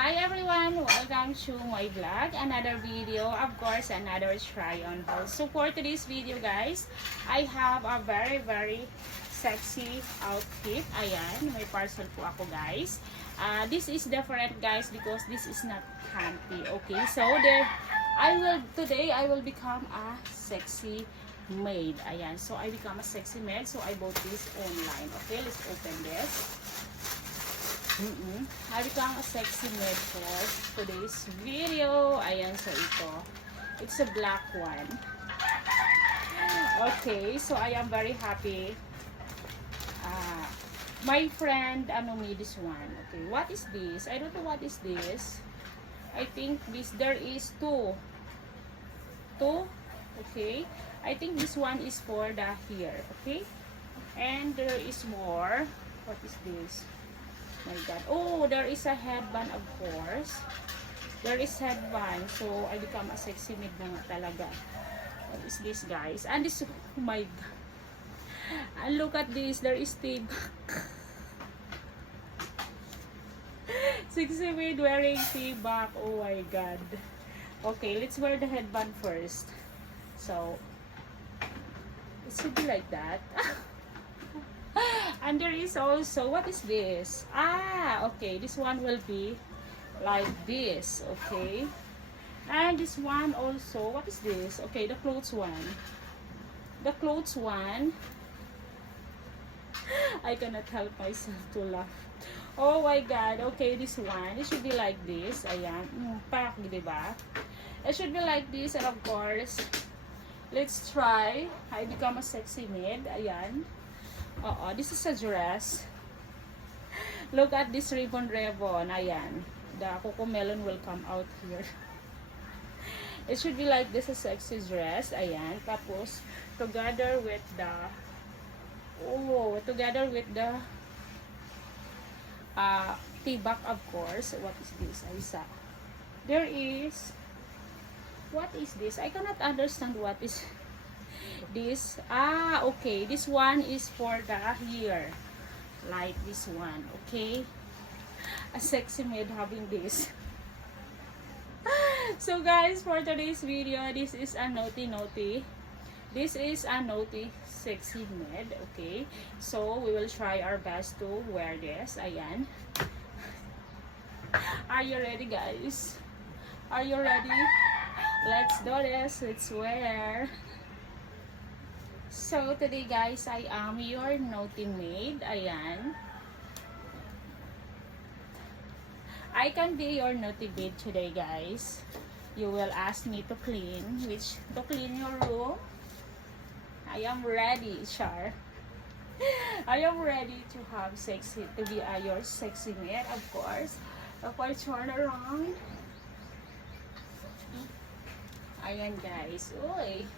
Hi everyone! Welcome to my vlog. Another video, of course, another try on haul. So for today's video guys, I have a very sexy outfit. Ayan, may parcel po ako guys. This is different guys because this is not panty. Okay, so today I will become a sexy maid. Ayan, so I become a sexy maid. So I bought this online. Okay, let's open this. I become a sexy maid for today's video. Ayan, so ito. It's a black one. Okay, so I am very happy. My friend me this one. Okay, what is this? I don't know what is this. I think there is two. Okay. I think this one is for the hair. Okay. And there is more. What is this? My God. Oh, there is a headband, of course. There is headband. So, I become a sexy maid na nga talaga. What is this, guys? And this, oh my God. And look at this. There is tea-bag. Sexy maid wearing tea-bag. Oh my God. Okay, let's wear the headband first. So, it should be like that. And there is also, what is this? Okay, this one will be like this, okay? And this one also, what is this? Okay, the clothes one. The clothes one, I cannot help myself to laugh. Oh my God, okay, this one, it should be like this. Ayan, pak, diba? It should be like this, and of course, let's try. I become a sexy maid. Ayan. This is a dress. Look at this ribbon. Ayan. The cocomelon will come out here. It should be like this, a sexy dress. Ayan. Tapos, together with the tea-bag, of course. What is this? Isa. There is, what is this? I cannot understand what is this. Okay, this one is for the hair, like this one. Okay, a sexy maid having this. So guys, for today's video, this is a naughty this is a naughty sexy maid. Okay, so we will try our best to wear this. Ayan. Are you ready, guys? Are you ready? Let's do this. Let's wear. So, today guys, I am your naughty maid. Ayan. I can be your naughty maid today, guys. You will ask me to clean your room. I am ready, Char. I am ready to have to be your sexy maid, of course. If I turn around. Ayan, guys. Uy.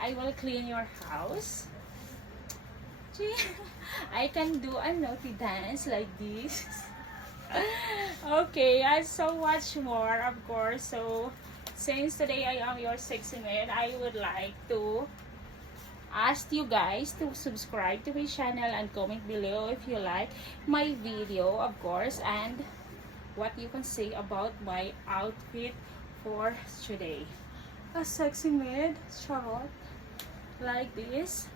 I will clean your house. I can do a naughty dance like this. Okay, and so much more, of course. So, since today I am your sexy maid, I would like to ask you guys to subscribe to my channel and comment below if you like my video, of course, and what you can say about my outfit for today. A sexy maid, short. Like this.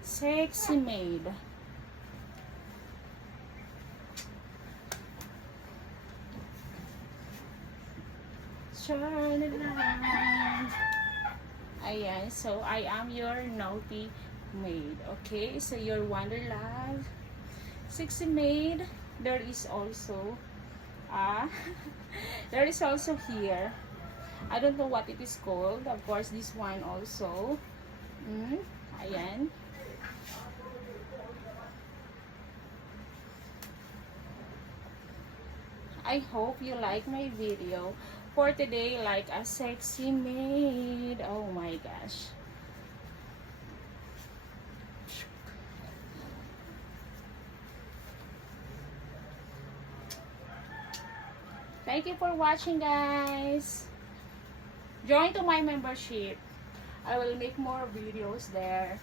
Sexy maid. Turn it around. Ayan, so I am your naughty maid. Okay, so your Wonderlove sexy maid. There is also here. I don't know what it is called. Of course, this one also. Ayan. I hope you like my video for today, like a sexy maid. Oh my gosh. Thank you for watching, guys. Join to my membership. I will make more videos there.